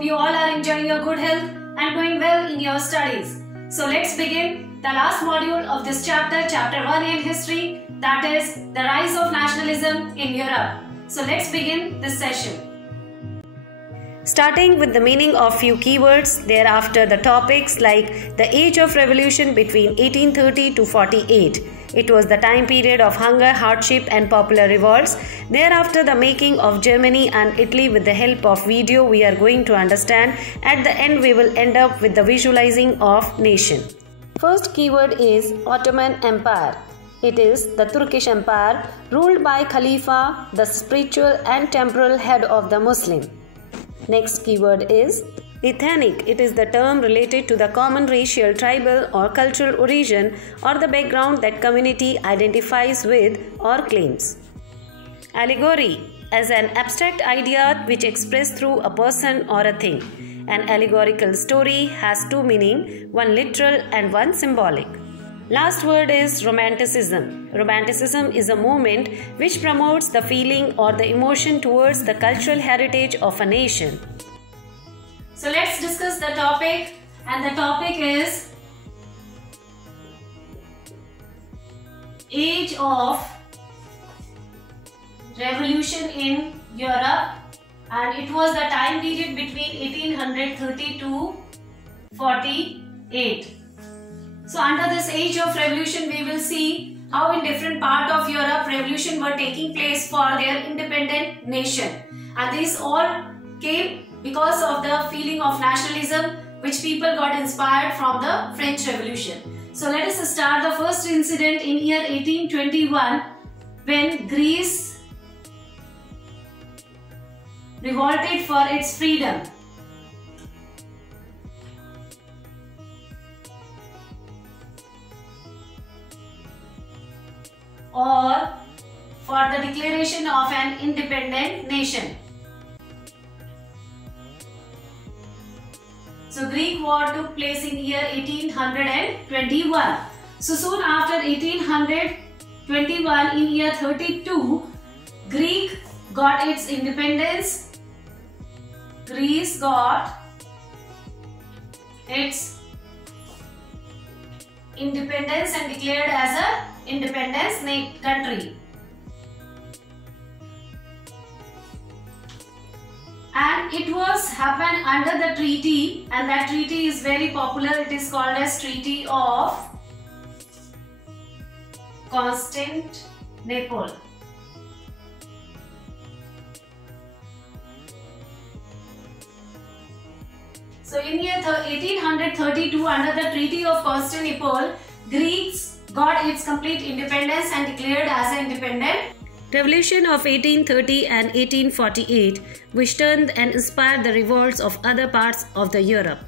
hope you all are enjoying your good health and doing well in your studies. So let's begin the last module of this chapter, chapter 1 in history, that is the rise of nationalism in Europe. So let's begin this session. Starting with the meaning of few keywords, thereafter the topics like the age of revolution between 1830 to 48. It was the time period of hunger, hardship and popular revolts. Thereafter the making of Germany and Italy with the help of video we are going to understand. At the end we will end up with the visualizing of nation. First keyword is Ottoman Empire. It is the Turkish Empire ruled by Khalifa, the spiritual and temporal head of the Muslim. Next keyword is ethnic. It is the term related to the common racial, tribal or cultural origin or the background that community identifies with or claims. Allegory as an abstract idea which expressed through a person or a thing. An allegorical story has two meanings, one literal and one symbolic. Last word is Romanticism. Romanticism is a movement which promotes the feeling or the emotion towards the cultural heritage of a nation. So let's discuss the topic, and the topic is Age of Revolution in Europe, and it was the time period between 1830 to 48. So under this age of revolution we will see how in different parts of Europe revolution were taking place for their independent nation, and these all came because of the feeling of nationalism which people got inspired from the French Revolution. So let us start the first incident in year 1821 when Greece revolted for its freedom. Or for the declaration of an independent nation. So Greek war took place in year 1821. So soon after 1821, in year 32, Greece got its independence. Greece got its independence and declared as a independence country. And it was happened under the treaty, and that treaty is very popular. It is called as Treaty of Constantinople. So in year 1832, under the Treaty of Constantinople, Greece got its complete independence and declared as an independent. Revolution of 1830 and 1848, which turned and inspired the revolts of other parts of the Europe.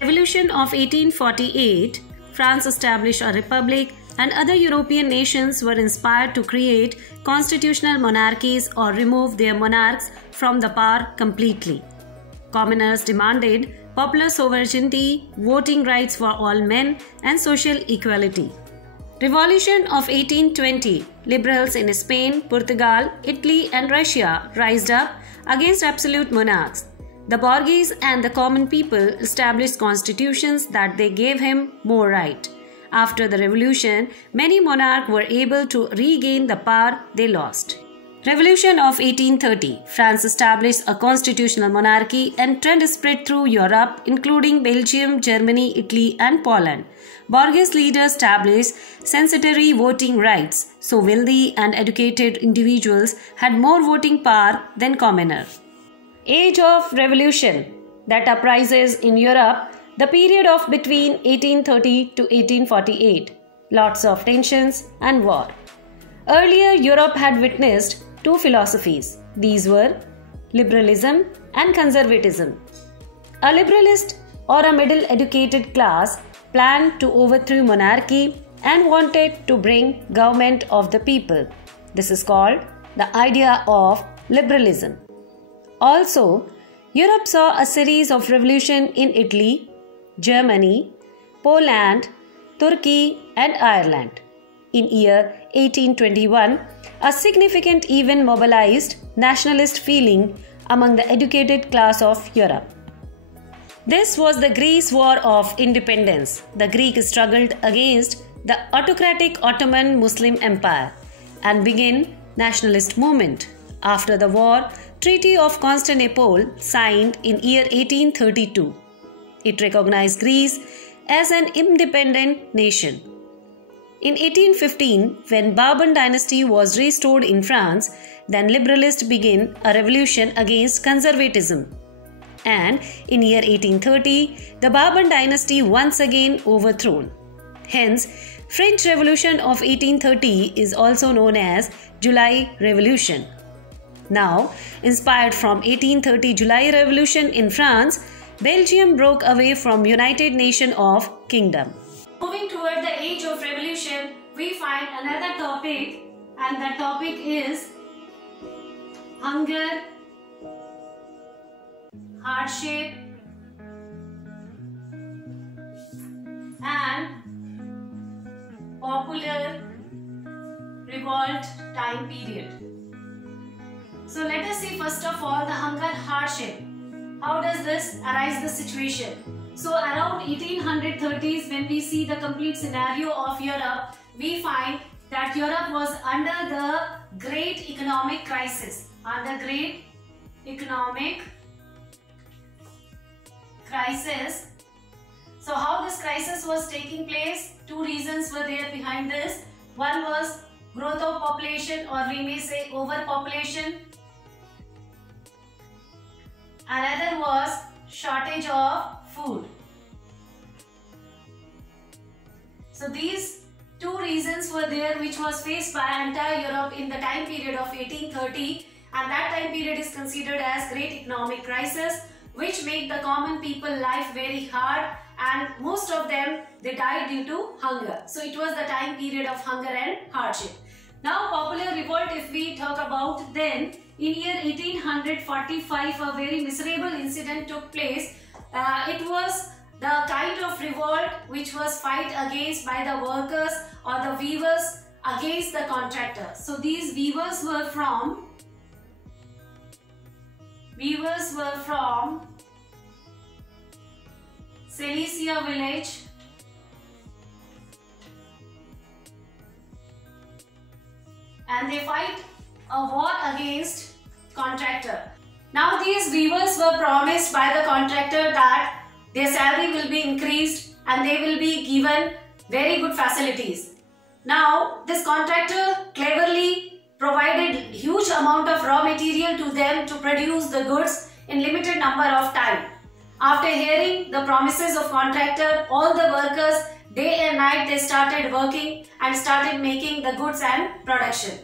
Revolution of 1848, France established a republic and other European nations were inspired to create constitutional monarchies or remove their monarchs from the power completely. Commoners demanded popular sovereignty, voting rights for all men and social equality. Revolution of 1820, liberals in Spain, Portugal, Italy and Russia rised up against absolute monarchs. The Borghese and the common people established constitutions that they gave him more right. After the revolution, many monarchs were able to regain the power they lost. Revolution of 1830, France established a constitutional monarchy and trend spread through Europe including Belgium, Germany, Italy and Poland. Borghese leaders established censitary voting rights, so wealthy and educated individuals had more voting power than commoners. Age of Revolution, that uprisings in Europe, the period of between 1830 to 1848, lots of tensions and war. Earlier Europe had witnessed two philosophies. These were liberalism and conservatism. A liberalist or a middle educated class planned to overthrow monarchy and wanted to bring government of the people. This is called the idea of liberalism. Also, Europe saw a series of revolutions in Italy, Germany, Poland, Turkey and Ireland. In year 1821, a significant event mobilized nationalist feeling among the educated class of Europe. This was the Greece War of Independence. The Greeks struggled against the autocratic Ottoman Muslim Empire and began nationalist movement. After the war, Treaty of Constantinople signed in year 1832. It recognized Greece as an independent nation. In 1815, when Bourbon dynasty was restored in France, then liberalists began a revolution against conservatism. And in year 1830, the Bourbon dynasty once again overthrown. Hence, French Revolution of 1830 is also known as July Revolution. Now, inspired from 1830 July Revolution in France, Belgium broke away from United Nation of Kingdom. Moving toward the age of revolution, we find another topic, and that topic is hunger, hardship, and popular revolt time period. So let us see first of all the hunger hardship. How does this arise the situation? So around 1830s, when we see the complete scenario of Europe, we find that Europe was under the great economic crisis. Under great economic crisis. So how this crisis was taking place? Two reasons were there behind this. One was growth of population, or we may say overpopulation. Another was shortage of food. So these two reasons were there which was faced by entire Europe in the time period of 1830, and that time period is considered as great economic crisis, which made the common people life very hard, and most of them they died due to hunger. So it was the time period of hunger and hardship. Now popular revolt, if we talk about, then in year 1845 a very miserable incident took place. It was the kind of revolt which was fight against by the workers or the weavers against the contractors. So these weavers were from Silesia village, and they fight a war against contractor. Now these weavers were promised by the contractor that their salary will be increased and they will be given very good facilities. Now this contractor cleverly provided huge amount of raw material to them to produce the goods in limited number of time. After hearing the promises of contractor, all the workers day and night they started working and started making the goods and production.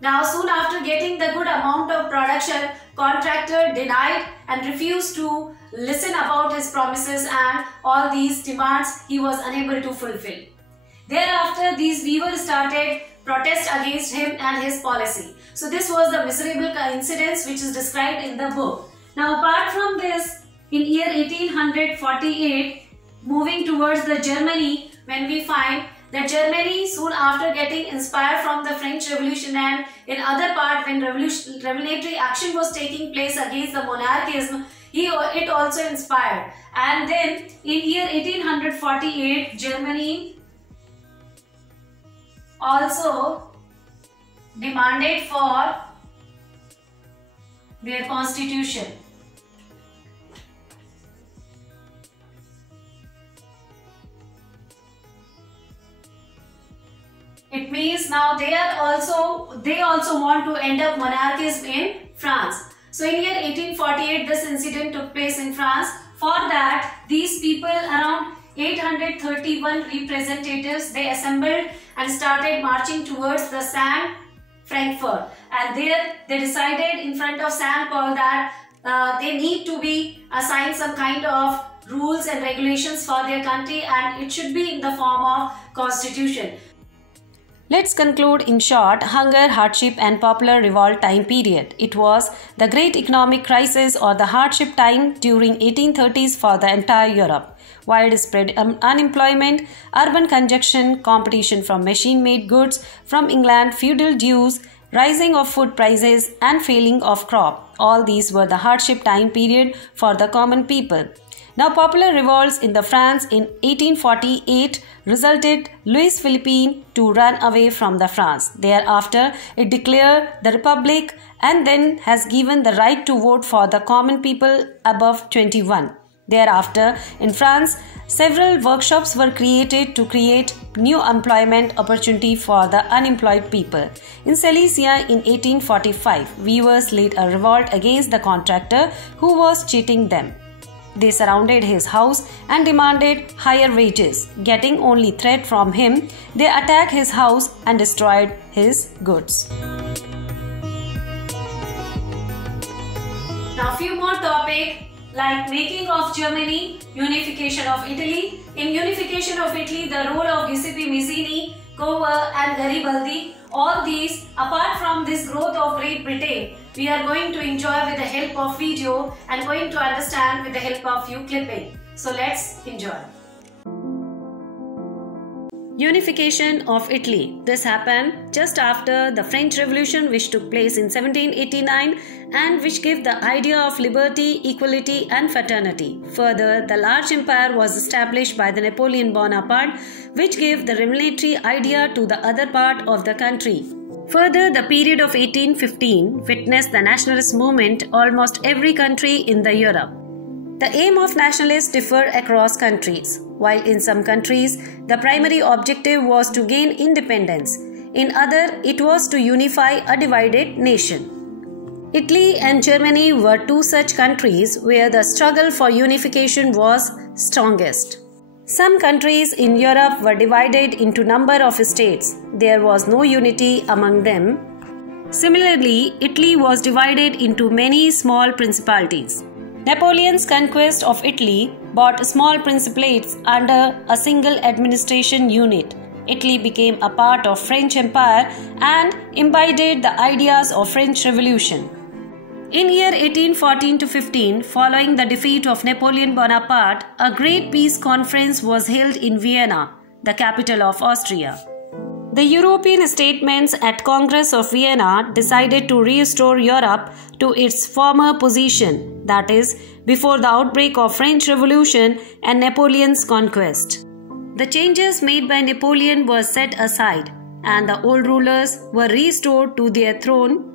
Now soon after getting the good amount of production, contractor denied and refused to listen about his promises, and all these demands he was unable to fulfill. Thereafter these weavers started protest against him and his policy. So this was the miserable coincidence which is described in the book. Now apart from this, in year 1848, moving towards the Germany, when we find that Germany soon after getting inspired from the French Revolution, and in other part when revolutionary action was taking place against the monarchism, it also inspired. And then in year 1848, Germany also demanded for their constitution. It means now they also want to end up monarchism in France. So in year 1848 this incident took place in France. For that these people, around 831 representatives, they assembled and started marching towards the St. Frankfurt, and there they decided in front of St. Paul that they need to be assigned some kind of rules and regulations for their country, and it should be in the form of constitution. Let's conclude in short hunger, hardship and popular revolt time period. It was the great economic crisis or the hardship time during 1830s for the entire Europe. Widespread unemployment, urban congestion, competition from machine-made goods from England, feudal dues, rising of food prices and failing of crop. All these were the hardship time period for the common people. Now popular revolts in the France in 1848 resulted Louis Philippe to run away from the France. Thereafter, it declared the Republic and then has given the right to vote for the common people above 21. Thereafter, in France, several workshops were created to create new employment opportunity for the unemployed people. In Silesia in 1845, weavers led a revolt against the contractor who was cheating them. They surrounded his house and demanded higher wages. Getting only threat from him, they attacked his house and destroyed his goods. Now few more topics like making of Germany, unification of Italy. In unification of Italy, the role of Giuseppe Mazzini, Cavour and Garibaldi, all these, apart from this growth of Great Britain, we are going to enjoy with the help of video and going to understand with the help of few clipping. So let's enjoy. Unification of Italy. This happened just after the French Revolution, which took place in 1789 and which gave the idea of liberty, equality and fraternity. Further, the large empire was established by the Napoleon Bonaparte, which gave the military idea to the other part of the country. Further, the period of 1815 witnessed the nationalist movement almost every country in the Europe. The aim of nationalists differ across countries. While in some countries, the primary objective was to gain independence. In other, it was to unify a divided nation. Italy and Germany were two such countries where the struggle for unification was strongest. Some countries in Europe were divided into number of states. There was no unity among them. Similarly, Italy was divided into many small principalities. Napoleon's conquest of Italy brought small principalates under a single administration unit. Italy became a part of French Empire and imbibed the ideas of French Revolution. In year 1814-15, following the defeat of Napoleon Bonaparte, a great peace conference was held in Vienna, the capital of Austria. The European statesmen at Congress of Vienna decided to restore Europe to its former position, that is, before the outbreak of French Revolution and Napoleon's conquest. The changes made by Napoleon were set aside, and the old rulers were restored to their throne.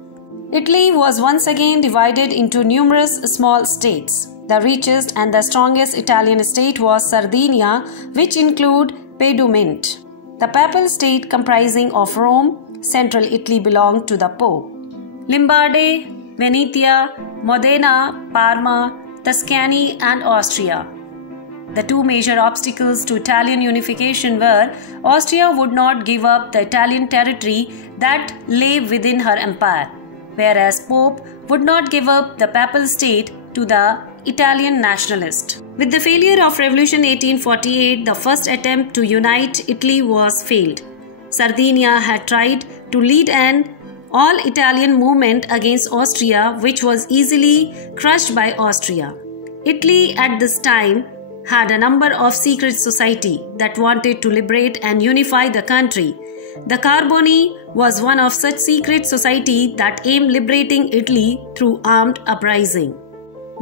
Italy was once again divided into numerous small states. The richest and the strongest Italian state was Sardinia, which included Piedmont. The papal state comprising of Rome, central Italy belonged to the Pope. Lombardy, Venetia, Modena, Parma, Tuscany and Austria. The two major obstacles to Italian unification were Austria would not give up the Italian territory that lay within her empire, whereas Pope would not give up the papal state to the Italian nationalist. With the failure of Revolution 1848, the first attempt to unite Italy was failed. Sardinia had tried to lead an all-Italian movement against Austria, which was easily crushed by Austria. Italy at this time had a number of secret societies that wanted to liberate and unify the country. The Carboni was one of such secret societies that aimed liberating Italy through armed uprising.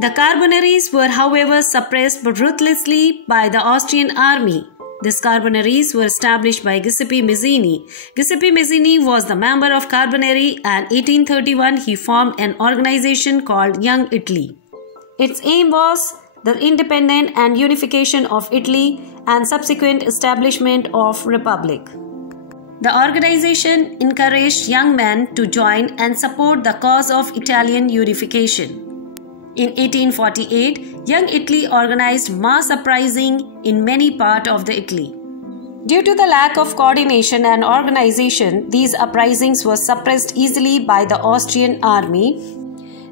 The Carbonaries were, however, suppressed ruthlessly by the Austrian army. These Carbonaries were established by Giuseppe Mazzini. Giuseppe Mazzini was the member of Carbonari and in 1831 he formed an organization called Young Italy. Its aim was the independence and unification of Italy and subsequent establishment of republic. The organization encouraged young men to join and support the cause of Italian unification. In 1848, Young Italy organized mass uprising in many parts of the Italy. Due to the lack of coordination and organization, these uprisings were suppressed easily by the Austrian army.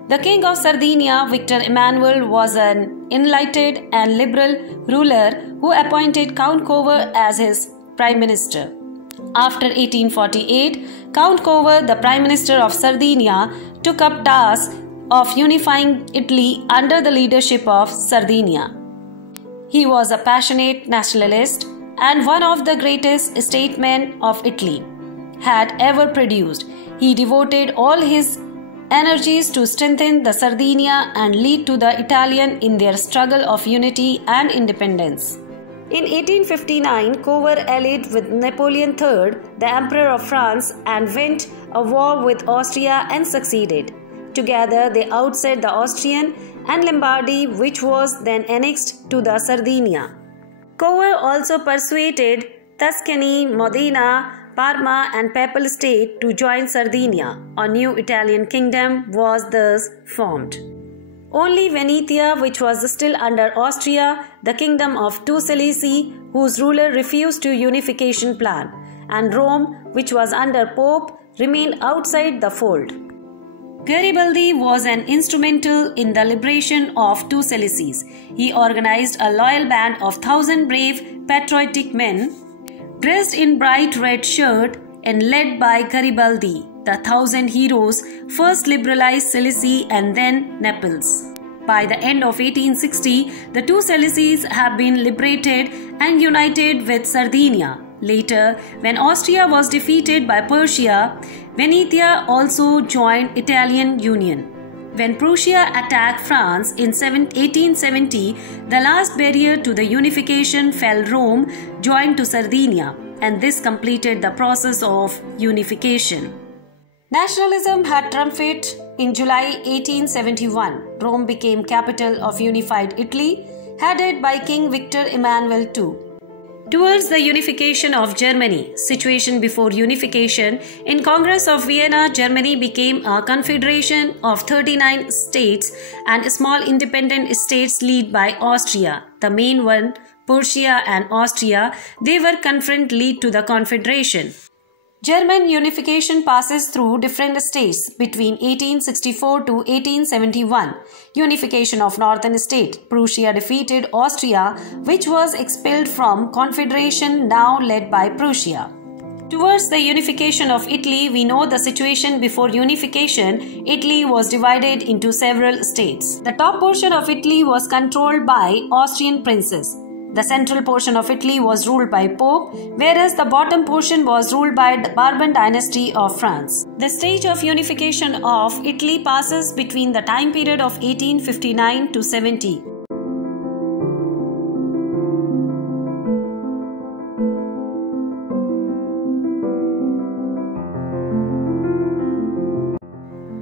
The King of Sardinia, Victor Emmanuel, was an enlightened and liberal ruler who appointed Count Cavour as his prime minister. After 1848, Count Cavour, the prime minister of Sardinia, took up task of unifying Italy under the leadership of Sardinia. He was a passionate nationalist and one of the greatest statesmen of Italy had ever produced. He devoted all his energies to strengthen the Sardinia and lead to the Italian in their struggle of unity and independence. In 1859, Cavour allied with Napoleon III, the Emperor of France, and went a war with Austria and succeeded. Together, they outset the Austrian and Lombardy, which was then annexed to the Sardinia. Cavour also persuaded Tuscany, Modena, Parma and Papal State to join Sardinia. A new Italian kingdom was thus formed. Only Venetia, which was still under Austria, the kingdom of Two Sicilies, whose ruler refused to unification plan, and Rome, which was under Pope, remained outside the fold. Garibaldi was an instrumental in the liberation of Two Sicilies. He organized a loyal band of 1,000 brave, patriotic men, dressed in bright red shirt and led by Garibaldi. The 1,000 heroes first liberalized Sicily and then Naples. By the end of 1860, the Two Sicilies have been liberated and united with Sardinia. Later, when Austria was defeated by Prussia, Venetia also joined Italian Union. When Prussia attacked France in 1870, the last barrier to the unification fell. Rome joined to Sardinia, and this completed the process of unification. Nationalism had triumphed in July 1871. Rome became capital of unified Italy, headed by King Victor Emmanuel II. Towards the unification of Germany, situation before unification, in Congress of Vienna, Germany became a confederation of 39 states and small independent states led by Austria. The main one, Prussia and Austria, they were concurrent lead to the confederation. German unification passes through different stages between 1864 to 1871. Unification of northern state. Prussia defeated Austria, which was expelled from confederation, now led by Prussia. Towards the unification of Italy, we know the situation before unification. Italy was divided into several states. The top portion of Italy was controlled by Austrian princes. The central portion of Italy was ruled by Pope, whereas the bottom portion was ruled by the Bourbon dynasty of France. The stage of unification of Italy passes between the time period of 1859 to 70.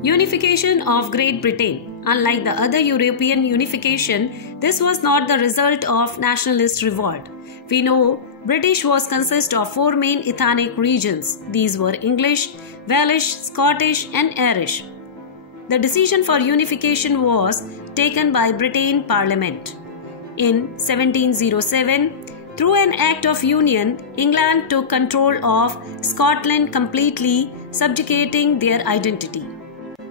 Unification of Great Britain. Unlike the other European unification, this was not the result of nationalist revolt. We know British was consist of 4 main ethnic regions. These were English, Welsh, Scottish and Irish. The decision for unification was taken by Britain Parliament. In 1707, through an Act of Union, England took control of Scotland completely, subjugating their identity.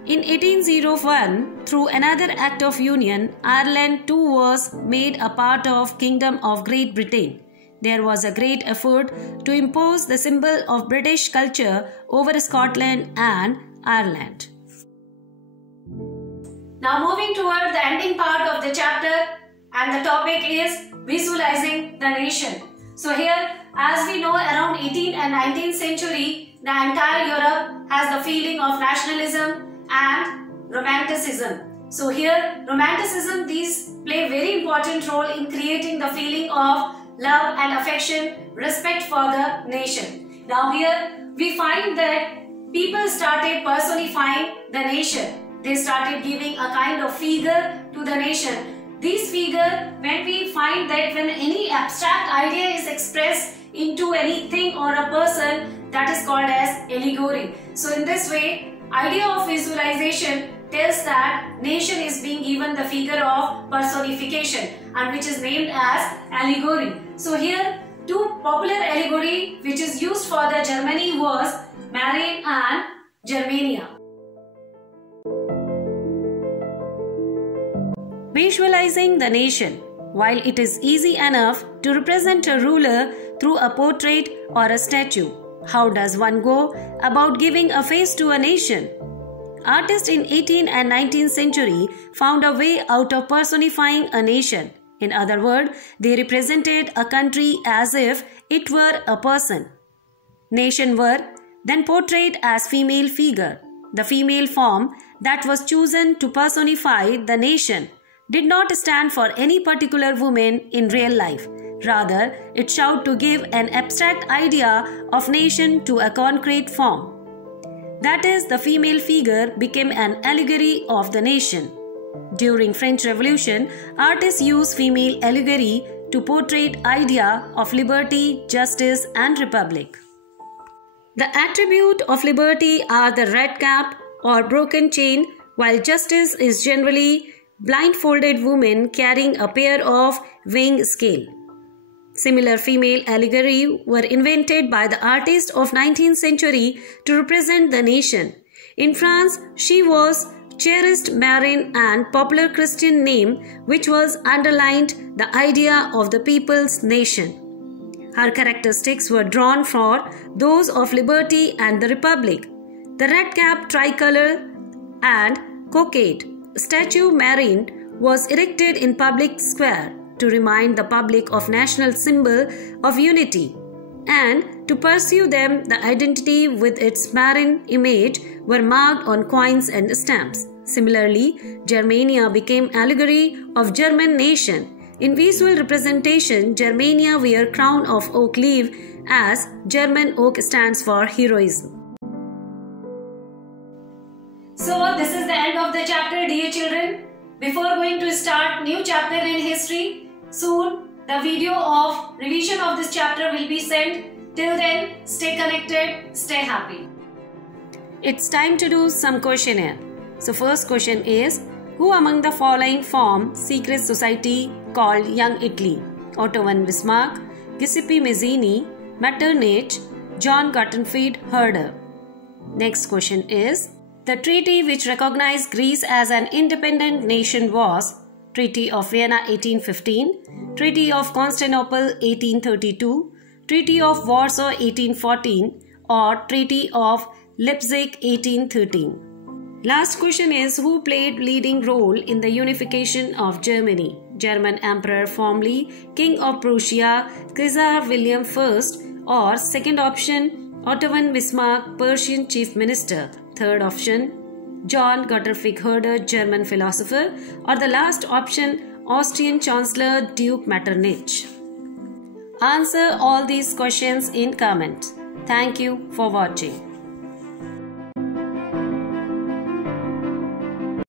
In 1801, through another Act of Union, Ireland too was made a part of Kingdom of Great Britain. There was a great effort to impose the symbol of British culture over Scotland and Ireland. Now moving toward the ending part of the chapter, and the topic is visualizing the nation. So here, as we know, around 18th and 19th century, the entire Europe has the feeling of nationalism and romanticism. So here, romanticism, these play very important role in creating the feeling of love and affection, respect for the nation. Now here, we find that people started personifying the nation. They started giving a kind of figure to the nation. This figure, when we find that when any abstract idea is expressed into anything or a person, that is called as allegory. So in this way, idea of visualization tells that nation is being given the figure of personification, and which is named as allegory. So here, 2 popular allegory which is used for the Germany was Marine and Germania. Visualizing the nation. While it is easy enough to represent a ruler through a portrait or a statue, how does one go about giving a face to a nation? Artists in 18th and 19th century found a way out of personifying a nation. In other words, they represented a country as if it were a person. Nation were then portrayed as female figure. the female form that was chosen to personify the nation, did not stand for any particular woman in real life. Rather, it sought to give an abstract idea of nation to a concrete form. That is, the female figure became an allegory of the nation. During French Revolution, artists used female allegory to portray idea of liberty, justice, and republic. The attribute of liberty are the red cap or broken chain, while justice is generally blindfolded woman carrying a pair of wing scale. Similar female allegory were invented by the artists of 19th century to represent the nation. In France, she was cherished Marie and popular Christian name, which was underlined the idea of the people's nation. Her characteristics were drawn for those of liberty and the republic. The red cap, tricolor, and cockade statue Marie was erected in public square to remind the public of national symbol of unity, and to pursue them the identity with its Marie image were marked on coins and stamps. Similarly, Germania became allegory of German nation. In visual representation, Germania wear crown of oak leaf as German oak stands for heroism. So this is the end of the chapter, dear children. Before going to start new chapter in history, soon the video of revision of this chapter will be sent. Till then, stay connected, stay happy. It's time to do some questionnaire. So first question is, who among the following formed secret society called Young Italy? Otto von Bismarck, Giuseppe Mazzini, Metternich, John Gutenberg Herder. Next question is, the treaty which recognized Greece as an independent nation was Treaty of Vienna 1815, Treaty of Constantinople 1832, Treaty of Warsaw 1814, or Treaty of Leipzig 1813. Last question is, who played leading role in the unification of Germany? German Emperor formerly King of Prussia, Kaiser William I, or second option, Otto von Bismarck, Prussian Chief Minister. Third option, John Gutenberg Herder, German philosopher, or the last option, Austrian Chancellor Duke Metternich. Answer all these questions in comment. Thank you for watching.